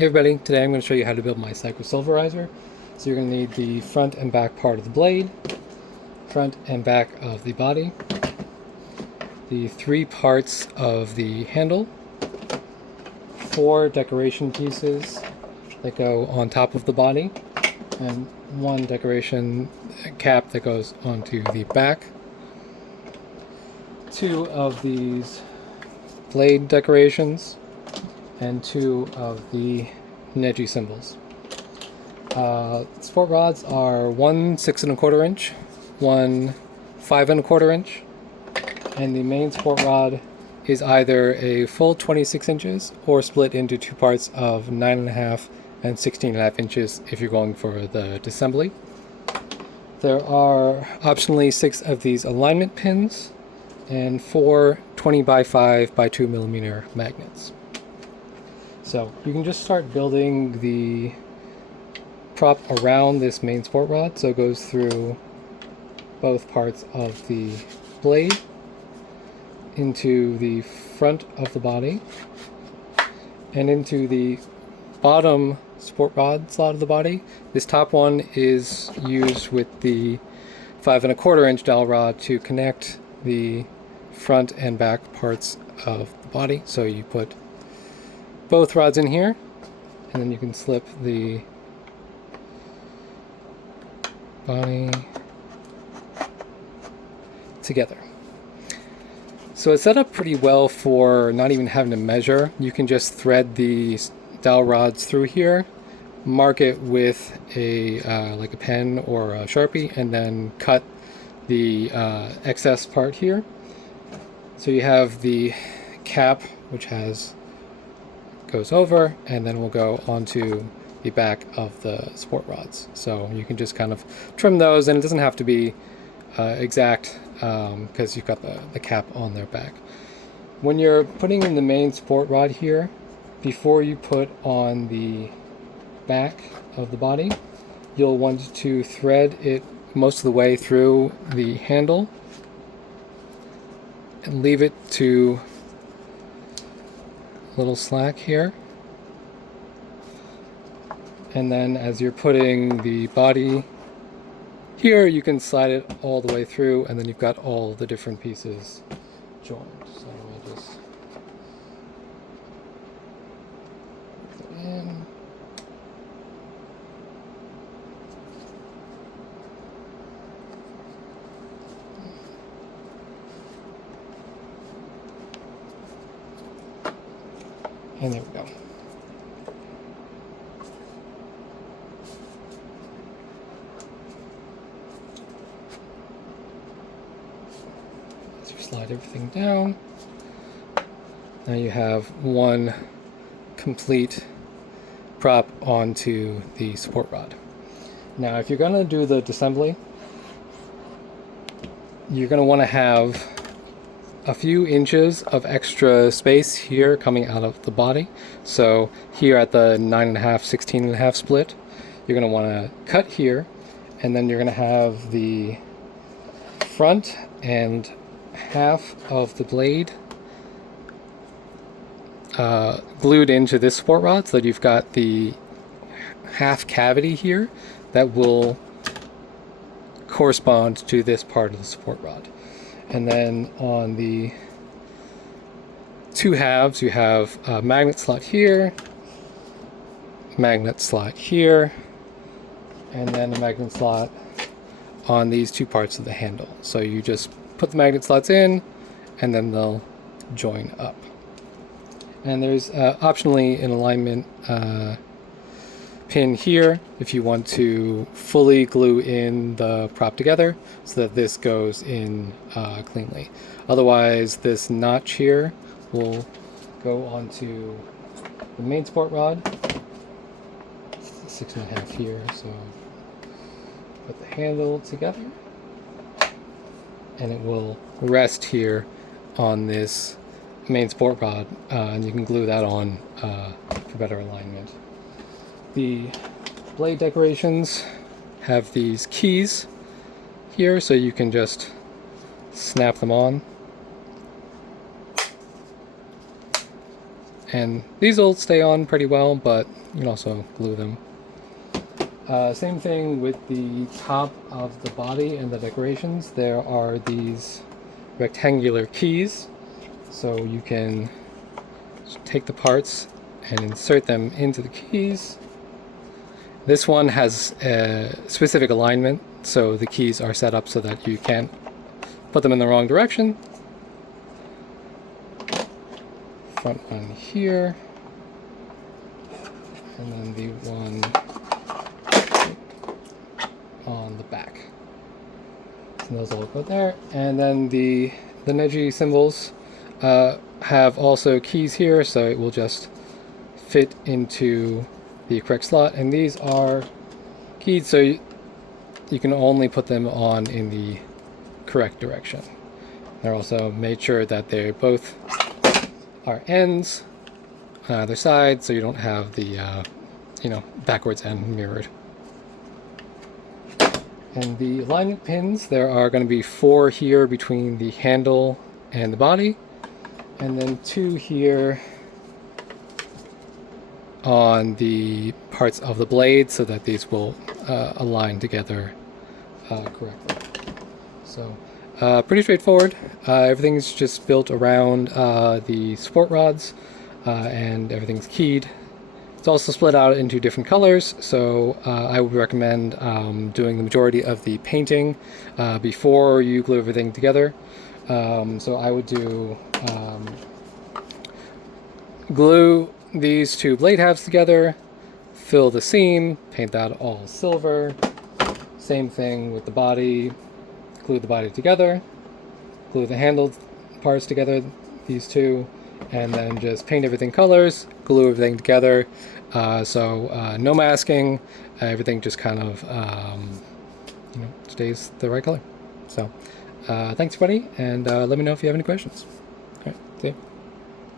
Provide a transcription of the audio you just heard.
Hey everybody, today I'm going to show you how to build my Psycho Silverizer. So you're going to need the front and back part of the blade, front and back of the body, the 3 parts of the handle, 4 decoration pieces that go on top of the body, and 1 decoration cap that goes onto the back, 2 of these blade decorations, and 2 of the Neji symbols. Support rods are 1 6 1/4 inch, 1 5 1/4 inch, and the main support rod is either a full 26 inches or split into 2 parts of 9.5 and 16.5 inches if you're going for the disassembly. There are optionally 6 of these alignment pins and 4 20 by 5 by 2 millimeter magnets. So you can just start building the prop around this main support rod, so it goes through both parts of the blade into the front of the body and into the bottom support rod slot of the body. This top one is used with the 5 1/4 inch dowel rod to connect the front and back parts of the body. So you put both rods in here, and then you can slip the body together. So it's set up pretty well for not even having to measure. You can just thread the dowel rods through here, mark it with a like a pen or a Sharpie, and then cut the excess part here. So you have the cap, which goes over, and then we'll go onto the back of the support rods. So you can just kind of trim those, and it doesn't have to be exact because you've got the cap on their back. When you're putting in the main support rod here, before you put on the back of the body, you'll want to thread it most of the way through the handle and leave it to little slack here, and then as you're putting the body here, you can slide it all the way through, and then you've got all the different pieces joined. So we'll just put it in. And there we go. So you slide everything down. Now you have one complete prop onto the support rod. Now if you're going to do the disassembly, you're going to want to have a few inches of extra space here coming out of the body. So here at the 9.5 16.5 split, you're going to want to cut here, and then you're going to have the front and half of the blade glued into this support rod, so that you've got the half cavity here that will correspond to this part of the support rod. And then on the 2 halves, you have a magnet slot here, magnet slot here, and then a magnet slot on these 2 parts of the handle. So you just put the magnet slots in, and then they'll join up. And there's optionally an alignment pin here if you want to fully glue in the prop together so that this goes in cleanly. Otherwise, this notch here will go onto the main support rod. 6 1/2 here, so put the handle together, and it will rest here on this main support rod, and you can glue that on for better alignment. The blade decorations have these keys here, so you can just snap them on And these will stay on pretty well, but you can also glue them. Same thing with the top of the body and the decorations. There are these rectangular keys, so you can take the parts and insert them into the keys. This one has a specific alignment, so the keys are set up so that you can't put them in the wrong direction. Front one here, and then the one on the back. So those all go there. And then the Neji symbols have also keys here, so it will just fit into the correct slot. And these are keyed, so you can only put them on in the correct direction. They're also made sure that they both are ends on either side, so you don't have the backwards end mirrored. And the alignment pins, there are going to be 4 here between the handle and the body, and then 2 here on the parts of the blade, so that these will align together correctly. So pretty straightforward. Everything's just built around the support rods, and everything's keyed. It's also split out into different colors, so I would recommend doing the majority of the painting before you glue everything together. So I would do glue these 2 blade halves together, fill the seam, paint that all silver. Same thing with the body, glue the body together, glue the handle parts together, these 2, and then just paint everything colors, glue everything together, so no masking, everything just kind of stays the right color. So thanks everybody, and let me know if you have any questions. All right, see you.